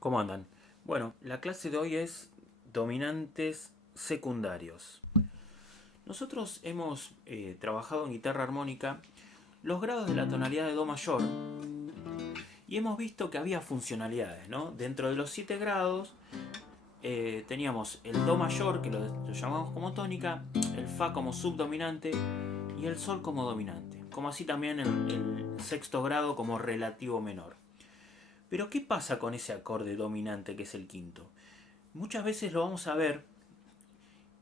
¿Cómo andan? Bueno, la clase de hoy es dominantes secundarios. Nosotros hemos trabajado en guitarra armónica los grados de la tonalidad de Do mayor y hemos visto que había funcionalidades, ¿no? Dentro de los 7 grados teníamos el Do mayor, que lo llamamos como tónica, el Fa como subdominante y el Sol como dominante, como así también el sexto grado como relativo menor. Pero ¿qué pasa con ese acorde dominante que es el quinto? Muchas veces lo vamos a ver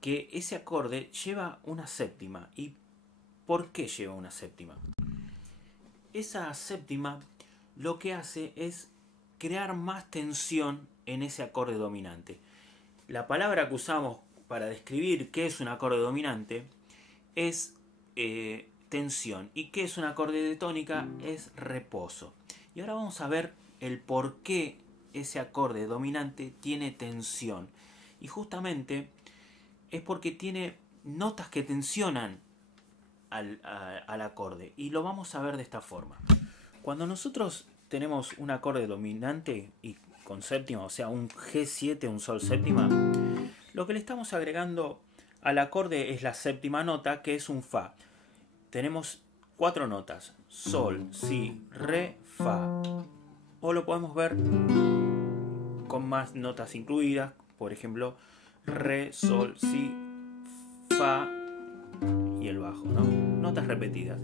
que ese acorde lleva una séptima. ¿Y por qué lleva una séptima? Esa séptima lo que hace es crear más tensión en ese acorde dominante. La palabra que usamos para describir qué es un acorde dominante es tensión. ¿Y qué es un acorde de tónica? Es reposo. Y ahora vamos a ver el por qué ese acorde dominante tiene tensión. Y justamente es porque tiene notas que tensionan al acorde. Y lo vamos a ver de esta forma. Cuando nosotros tenemos un acorde dominante y con séptima, o sea un G7, un Sol séptima, lo que le estamos agregando al acorde es la séptima nota, que es un Fa. Tenemos 4 notas: Sol, Si, Re, Fa. O lo podemos ver con más notas incluidas, por ejemplo, Re, Sol, Si, Fa y el bajo, ¿no? Notas repetidas.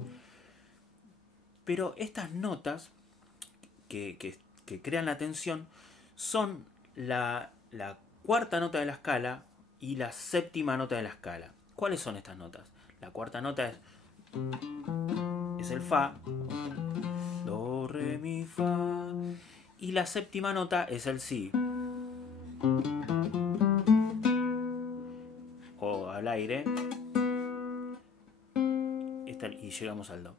Pero estas notas que crean la tensión son la cuarta nota de la escala y la séptima nota de la escala. ¿Cuáles son estas notas? La cuarta nota es el Fa, Do, Re, Mi, Fa. Y la séptima nota es el Si. O al aire. Y llegamos al Do.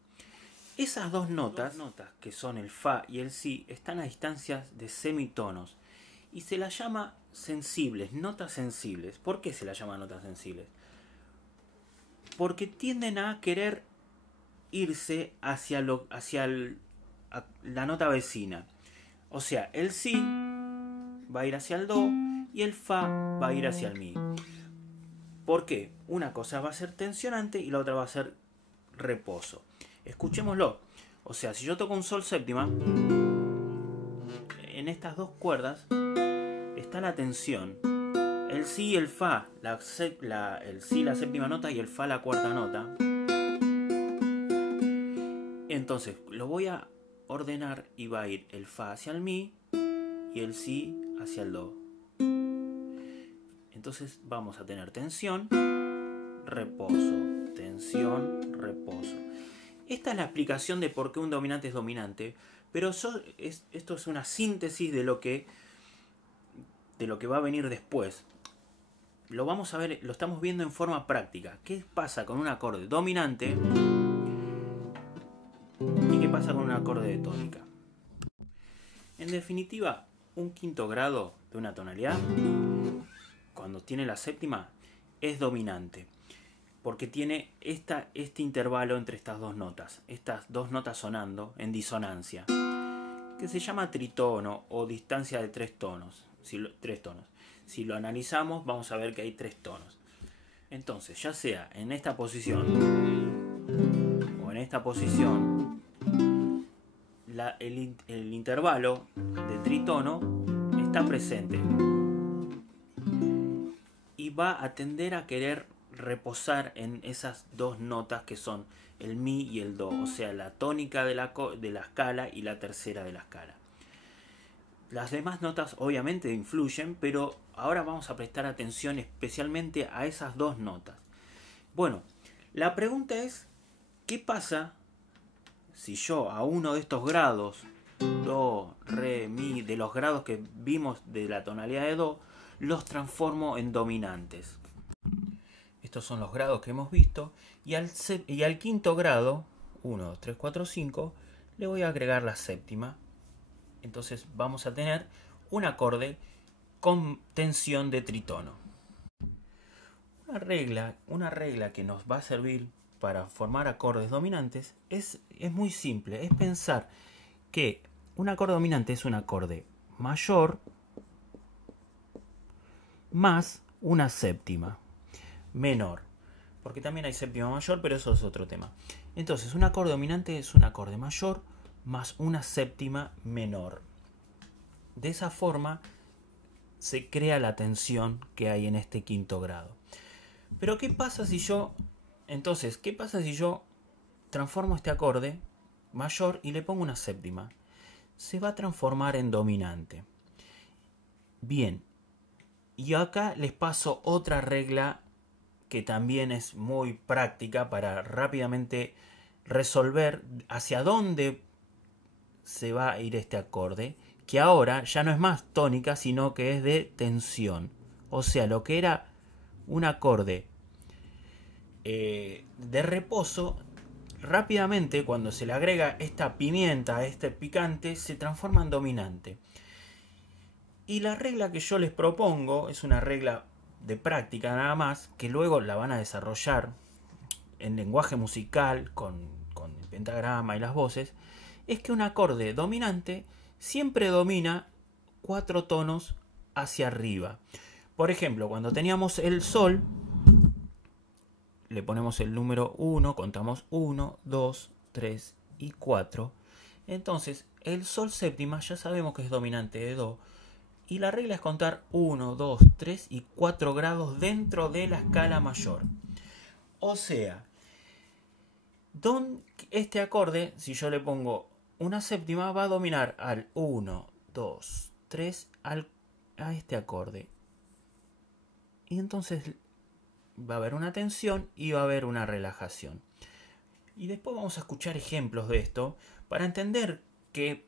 Esas dos notas, que son el Fa y el Si, están a distancias de semitonos. Y se las llama sensibles, notas sensibles. ¿Por qué se las llama notas sensibles? Porque tienden a querer irse hacia la nota vecina. O sea, el Si va a ir hacia el Do y el Fa va a ir hacia el Mi. ¿Por qué? Una cosa va a ser tensionante y la otra va a ser reposo. Escuchémoslo. O sea, si yo toco un Sol séptima, en estas dos cuerdas está la tensión. El Si y el Fa, el Si la séptima nota y el Fa la cuarta nota. Entonces lo voy a ordenar y va a ir el Fa hacia el Mi y el Si hacia el Do. Entonces vamos a tener tensión, reposo, tensión, reposo. Esta es la explicación de por qué un dominante es dominante, pero esto es una síntesis de lo que va a venir después. Lo vamos a ver, lo estamos viendo en forma práctica. ¿Qué pasa con un acorde dominante y qué pasa con un acorde de tónica? En definitiva, un quinto grado de una tonalidad, cuando tiene la séptima, es dominante. Porque tiene este intervalo entre estas dos notas sonando en disonancia, que se llama tritono o distancia de 3 tonos. Si lo analizamos, vamos a ver que hay 3 tonos. Entonces, ya sea en esta posición o en esta posición, el intervalo de tritono está presente y va a tender a querer reposar en esas dos notas que son el Mi y el Do, o sea, la tónica de la escala y la tercera de la escala. Las demás notas obviamente influyen, pero ahora vamos a prestar atención especialmente a esas dos notas. Bueno, la pregunta es, ¿qué pasa si yo a uno de estos grados, Do, Re, Mi, de los grados que vimos de la tonalidad de Do, los transformo en dominantes? Estos son los grados que hemos visto. Y al quinto grado, 1, 2, 3, 4, 5, le voy a agregar la séptima. Entonces vamos a tener un acorde con tensión de tritono. Una regla que nos va a servir para formar acordes dominantes es muy simple. Es pensar que un acorde dominante es un acorde mayor más una séptima menor. Porque también hay séptima mayor, pero eso es otro tema. Entonces, un acorde dominante es un acorde mayor más una séptima menor. De esa forma se crea la tensión que hay en este quinto grado. Pero ¿qué pasa si yo... Entonces, ¿qué pasa si yo transformo este acorde mayor y le pongo una séptima? Se va a transformar en dominante. Bien, y acá les paso otra regla que también es muy práctica para rápidamente resolver hacia dónde se va a ir este acorde, que ahora ya no es más tónica, sino que es de tensión. O sea, lo que era un acorde de reposo, rápidamente cuando se le agrega esta pimienta, este picante, se transforma en dominante. Y la regla que yo les propongo es una regla de práctica nada más, que luego la van a desarrollar en lenguaje musical con el pentagrama y las voces, es que un acorde dominante siempre domina 4 tonos hacia arriba. Por ejemplo, cuando teníamos el sol, le ponemos el número 1, contamos 1, 2, 3 y 4. Entonces, el sol séptima ya sabemos que es dominante de do. Y la regla es contar 1, 2, 3 y 4 grados dentro de la escala mayor. O sea, este acorde, si yo le pongo una séptima, va a dominar al 1, 2, 3 a este acorde. Y entonces va a haber una tensión y va a haber una relajación. Y después vamos a escuchar ejemplos de esto para entender que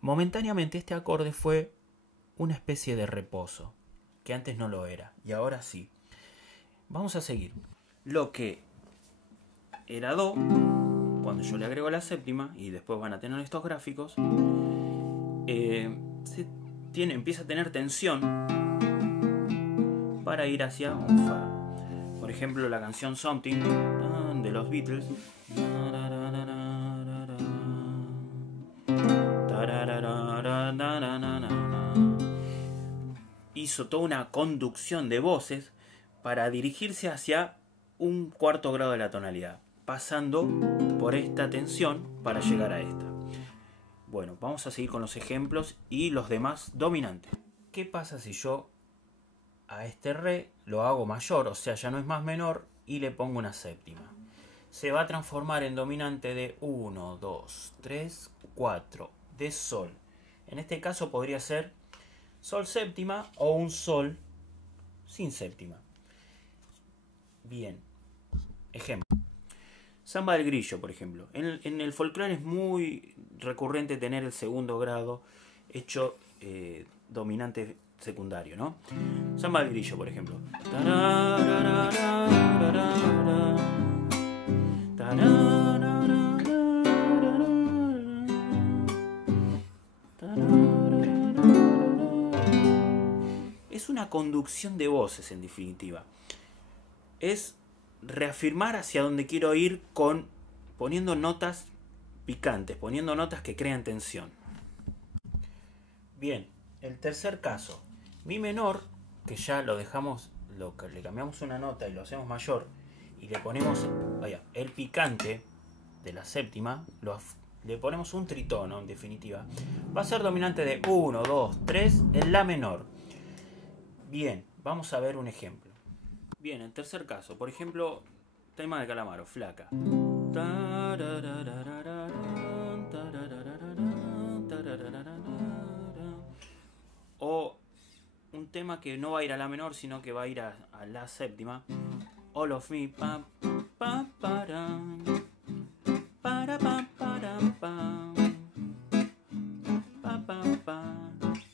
momentáneamente este acorde fue una especie de reposo, que antes no lo era, y ahora sí. Vamos a seguir. Lo que era do, cuando yo le agrego la séptima, y después van a tener estos gráficos, empieza a tener tensión para ir hacia un fa. Por ejemplo, la canción Something de los Beatles hizo toda una conducción de voces para dirigirse hacia un cuarto grado de la tonalidad, pasando por esta tensión para llegar a esta. Bueno, vamos a seguir con los ejemplos y los demás dominantes. ¿Qué pasa si yo a este re lo hago mayor, o sea, ya no es más menor, y le pongo una séptima? Se va a transformar en dominante de 1, 2, 3, 4, de sol. En este caso podría ser sol séptima o un sol sin séptima. Bien, ejemplo. Samba del Grillo, por ejemplo. En el folclore es muy recurrente tener el segundo grado hecho dominante secundario, ¿no? Samba del Grillo, por ejemplo. Es una conducción de voces, en definitiva. Es reafirmar hacia dónde quiero ir poniendo notas picantes, poniendo notas que crean tensión. Bien, el tercer caso. Mi menor, que ya lo dejamos, le cambiamos una nota y lo hacemos mayor, y le ponemos el picante de la séptima, le ponemos un tritono, en definitiva. Va a ser dominante de 1, 2, 3 en la menor. Bien, vamos a ver un ejemplo. Bien, el tercer caso, por ejemplo, tema de Calamaro, Flaca. O un tema que no va a ir a la menor, sino que va a ir a la séptima. All of Me.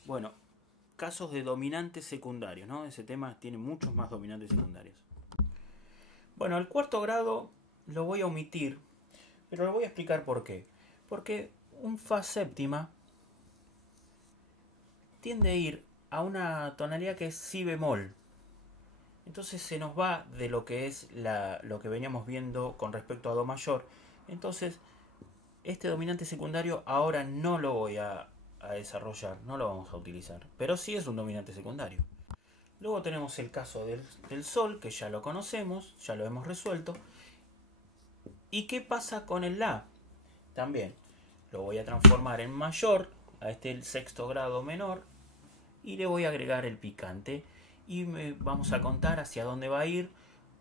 Bueno, casos de dominantes secundarios, ¿no? Ese tema tiene muchos más dominantes secundarios. Bueno, el cuarto grado lo voy a omitir, pero lo voy a explicar por qué. Porque un fa séptima tiende a ir a una tonalidad que es si bemol. Entonces se nos va de lo que es lo que veníamos viendo con respecto a do mayor. Entonces, este dominante secundario ahora no lo voy a desarrollar, no lo vamos a utilizar. Pero sí es un dominante secundario. Luego tenemos el caso del sol, que ya lo conocemos, ya lo hemos resuelto. ¿Y qué pasa con el la? También lo voy a transformar en mayor, a este el sexto grado menor, y le voy a agregar el picante. Y vamos a contar hacia dónde va a ir.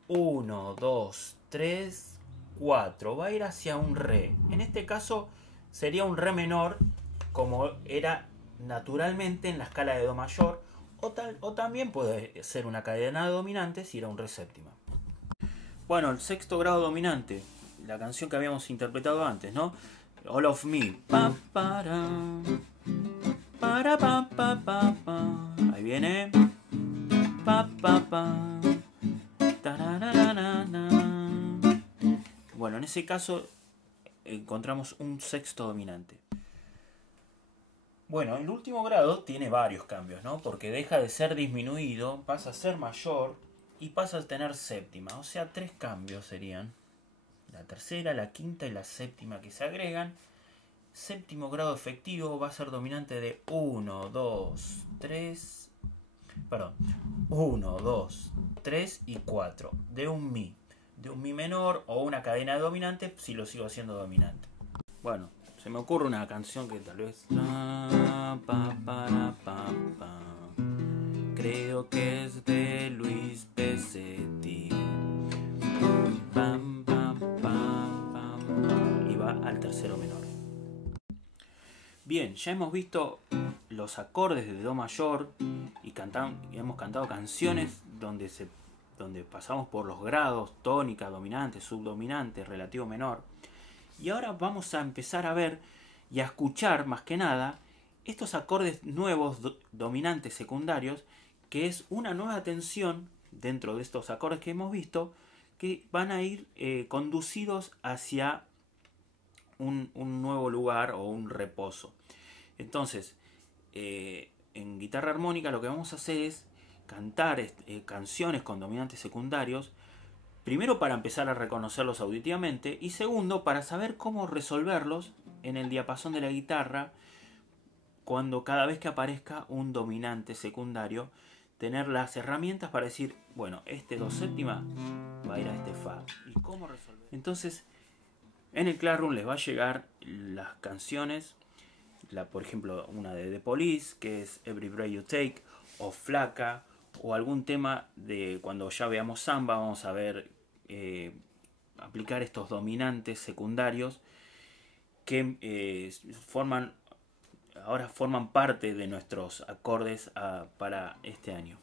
1, 2, 3, 4. Va a ir hacia un re. En este caso sería un re menor, como era naturalmente en la escala de do mayor. O también puede ser una cadena de dominantes y era un re séptima. Bueno, el sexto grado dominante, la canción que habíamos interpretado antes, ¿no? All of Me. Pa, para, pa, pa, pa. Ahí viene. Pa, pa, pa. Bueno, en ese caso encontramos un sexto dominante. Bueno, el último grado tiene varios cambios, ¿no? Porque deja de ser disminuido, pasa a ser mayor y pasa a tener séptima. O sea, 3 cambios serían. La tercera, la quinta y la séptima que se agregan. Séptimo grado efectivo va a ser dominante de 1, 2, 3... Perdón. 1, 2, 3 y 4. De un mi. De un mi menor o una cadena de dominantes si lo sigo haciendo dominante. Bueno, se me ocurre una canción que tal vez... Creo que es de Luis Pesetti. Y va al tercero menor. Bien, ya hemos visto los acordes de do mayor y hemos cantado canciones donde pasamos por los grados, tónica, dominante, subdominante, relativo menor. Y ahora vamos a empezar a ver y a escuchar más que nada estos acordes nuevos dominantes secundarios, que es una nueva tensión dentro de estos acordes que hemos visto, que van a ir conducidos hacia un nuevo lugar o un reposo. Entonces, en guitarra armónica lo que vamos a hacer es cantar canciones con dominantes secundarios, primero para empezar a reconocerlos auditivamente y segundo para saber cómo resolverlos en el diapasón de la guitarra cuando cada vez que aparezca un dominante secundario, tener las herramientas para decir, bueno, este do séptima va a ir a este fa. ¿Y cómo resolver? Entonces, en el Classroom les va a llegar las canciones, por ejemplo, una de The Police, que es Every Breath You Take, o Flaca, o algún tema de cuando ya veamos samba, vamos a ver aplicar estos dominantes secundarios que ahora forman parte de nuestros acordes para este año.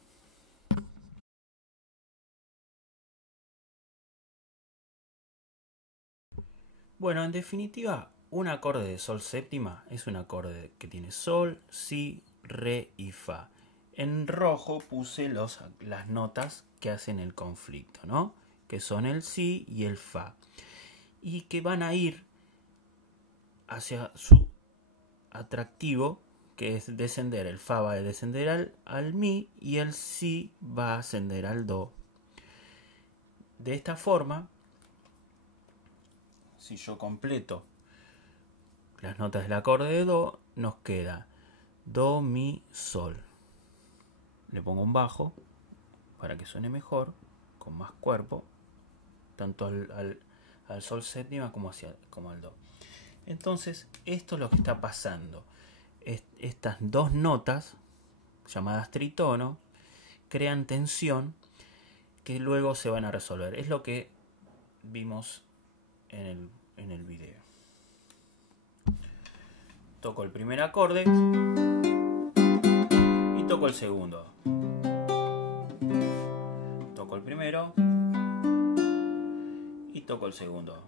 Bueno, en definitiva, un acorde de sol séptima es un acorde que tiene sol, si, re y fa. En rojo puse las notas que hacen el conflicto, ¿no? Que son el si y el fa. Y que van a ir hacia su atractivo, que es descender. El fa va a descender al mi y el si va a ascender al do. De esta forma, si yo completo las notas del acorde de do, nos queda do, mi, sol. Le pongo un bajo para que suene mejor, con más cuerpo, tanto al sol séptima como al do. Entonces, esto es lo que está pasando. Estas dos notas, llamadas tritono, crean tensión que luego se van a resolver. Es lo que vimos en el video. Toco el primer acorde y toco el segundo. Toco el primero y toco el segundo.